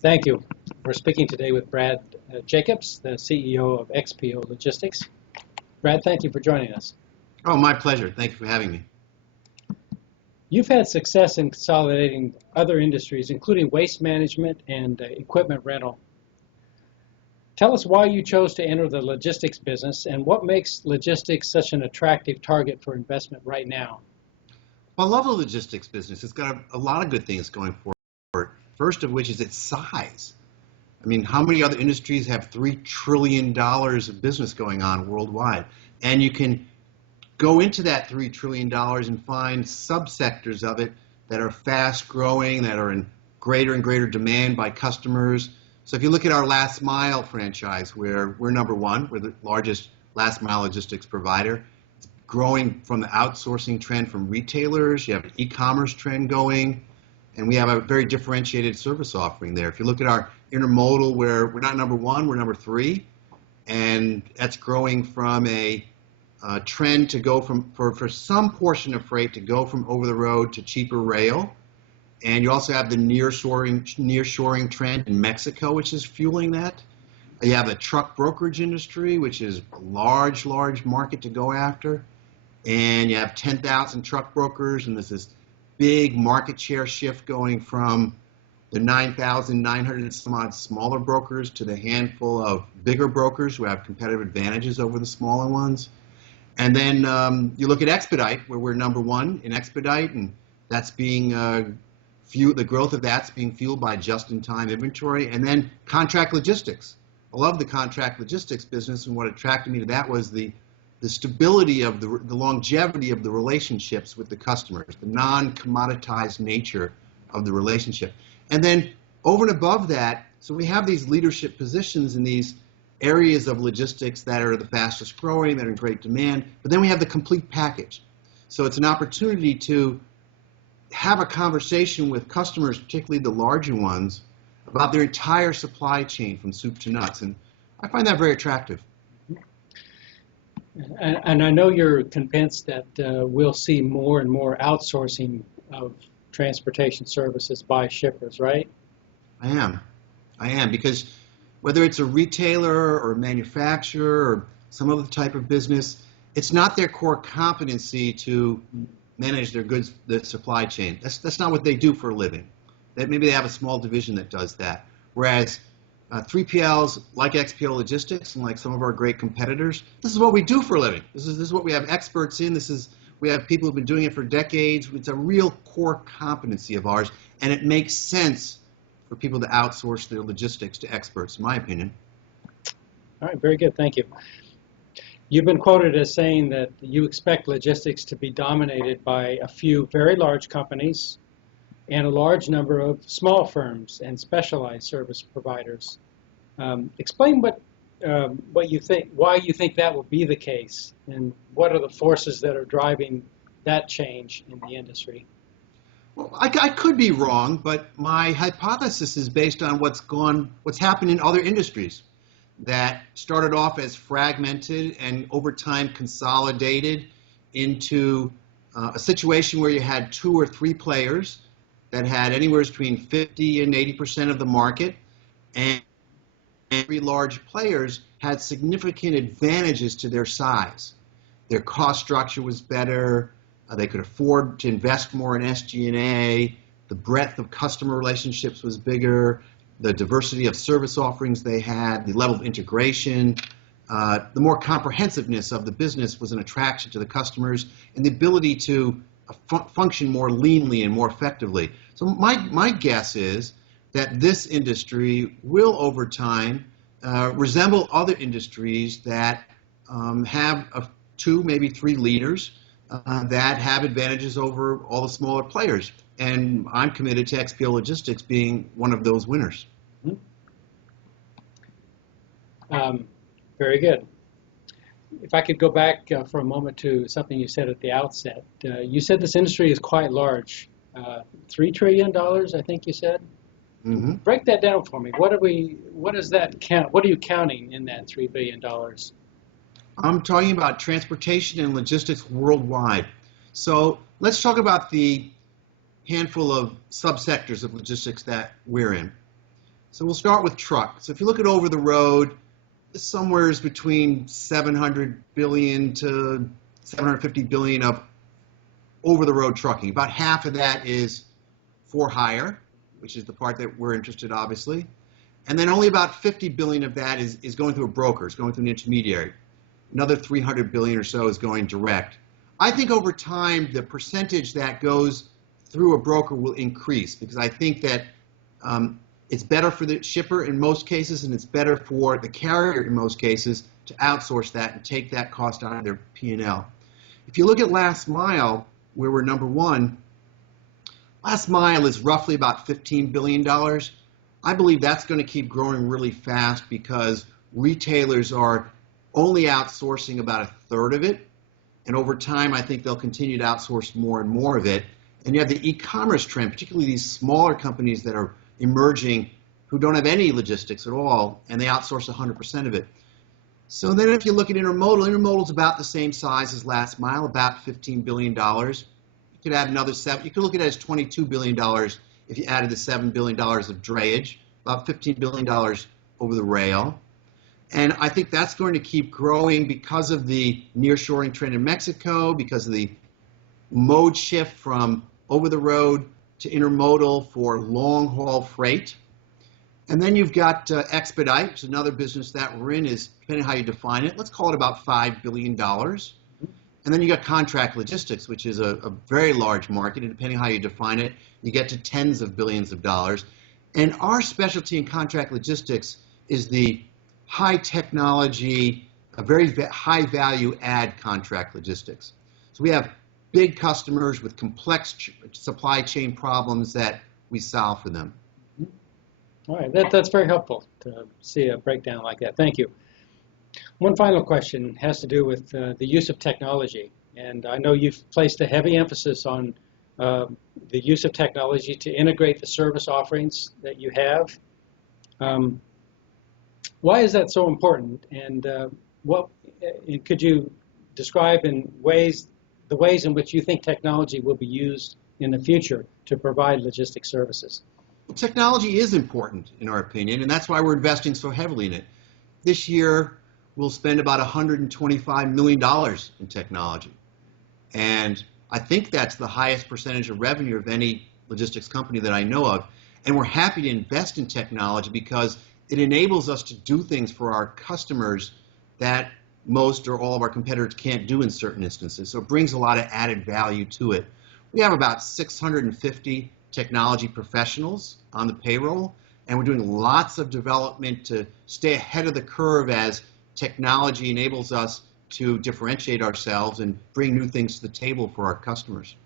Thank you. We're speaking today with Brad Jacobs, the CEO of XPO Logistics. Brad, thank you for joining us. Oh, my pleasure. Thank you for having me. You've had success in consolidating other industries, including waste management and equipment rental. Tell us why you chose to enter the logistics business and what makes logistics such an attractive target for investment right now. Well, I love the logistics business. It's got a lot of good things going for it. First of which is its size. I mean, how many other industries have $3 trillion of business going on worldwide? And you can go into that $3 trillion and find subsectors of it that are fast growing, that are in greater and greater demand by customers. So if you look at our last mile franchise, where we're number one, we're the largest last mile logistics provider. It's growing from the outsourcing trend from retailers. You have an e-commerce trend going, and we have a very differentiated service offering there. If you look at our intermodal, where we're not number one, we're number three, and that's growing from a trend to go from, for some portion of freight to go from over the road to cheaper rail. And you also have the nearshoring trend in Mexico, which is fueling that. You have the truck brokerage industry, which is a large market to go after. And you have 10,000 truck brokers, and there's this big market share shift going from the 9,900 some odd smaller brokers to the handful of bigger brokers who have competitive advantages over the smaller ones. And then you look at Expedite, where we're number one in Expedite, and that's being the growth of that's being fueled by just-in-time inventory. And then contract logistics. I love the contract logistics business, and what attracted me to that was the stability of the longevity of the relationships with the customers, the non-commoditized nature of the relationship. And then over and above that, so we have these leadership positions in these areas of logistics that are the fastest growing, that are in great demand, but then we have the complete package. So it's an opportunity to have a conversation with customers, particularly the larger ones, about their entire supply chain from soup to nuts, and I find that very attractive. And I know you're convinced that we'll see more and more outsourcing of transportation services by shippers, right? I am, because whether it's a retailer or a manufacturer or some other type of business, it's not their core competency to manage their goods, the supply chain. That's not what they do for a living. Maybe they have a small division that does that. Whereas 3PLs like XPO Logistics and like some of our great competitors, this is what we do for a living. This is what we have experts in. We have people who've been doing it for decades. It's a real core competency of ours, and it makes sense for people to outsource their logistics to experts, in my opinion. All right, very good, thank you. You've been quoted as saying that you expect logistics to be dominated by a few very large companies and a large number of small firms and specialized service providers. Explain what you think, why you think that will be the case, and what are the forces that are driving that change in the industry? Well, I could be wrong, but my hypothesis is based on what's happened in other industries that started off as fragmented and over time consolidated into a situation where you had 2 or 3 players that had anywhere between 50 and 80% of the market, and 3 large players had significant advantages to their size. Their cost structure was better, they could afford to invest more in SG&A, the breadth of customer relationships was bigger, the diversity of service offerings they had, the level of integration, the more comprehensiveness of the business was an attraction to the customers, and the ability to function more leanly and more effectively. So my guess is that this industry will, over time, resemble other industries that have 2, maybe 3 leaders that have advantages over all the smaller players. And I'm committed to XPO Logistics being one of those winners. Very good. If I could go back for a moment to something you said at the outset. You said this industry is quite large. $3 trillion, I think you said? Mm-hmm. Break that down for me. What does that count? What are you counting in that $3 billion? I'm talking about transportation and logistics worldwide. So let's talk about the handful of subsectors of logistics that we're in. So we'll start with truck. So if you look at over the road, somewhere between 700 billion to 750 billion of over the road trucking. About half of that is for hire, which is the part that we're interested, obviously. And then only about 50 billion of that is going through a broker, is going through an intermediary. Another 300 billion or so is going direct. I think over time, the percentage that goes through a broker will increase because I think that it's better for the shipper in most cases and it's better for the carrier in most cases to outsource that and take that cost out of their P&L. If you look at last mile, where we're number one, last mile is roughly about $15 billion. I believe that's going to keep growing really fast because retailers are only outsourcing about a third of it. And over time, I think they'll continue to outsource more and more of it. And you have the e-commerce trend, particularly these smaller companies that are emerging who don't have any logistics at all, and they outsource 100% of it. So then if you look at intermodal is about the same size as last mile, about $15 billion. You could add another you could look at it as $22 billion if you added the $7 billion of drayage, about $15 billion over the rail. And I think that's going to keep growing because of the nearshoring trend in Mexico, because of the mode shift from over the road to intermodal for long haul freight. And then you've got expedite, which is another business that we're in, is depending on how you define it, let's call it about $5 billion. And then you got contract logistics, which is a very large market, and depending on how you define it, you get to tens of billions of dollars. And our specialty in contract logistics is the high technology, a very high value add contract logistics. So we have big customers with complex supply chain problems that we solve for them. All right, that's very helpful to see a breakdown like that. Thank you. One final question has to do with the use of technology. And I know you've placed a heavy emphasis on the use of technology to integrate the service offerings that you have. Why is that so important? And could you describe the ways in which you think technology will be used in the future to provide logistics services? Well, technology is important, in our opinion, and that's why we're investing so heavily in it. This year, we'll spend about $125 million in technology. And I think that's the highest percentage of revenue of any logistics company that I know of. And we're happy to invest in technology because it enables us to do things for our customers that most or all of our competitors can't do in certain instances. So it brings a lot of added value to it. We have about 650 technology professionals on the payroll, and we're doing lots of development to stay ahead of the curve as technology enables us to differentiate ourselves and bring new things to the table for our customers.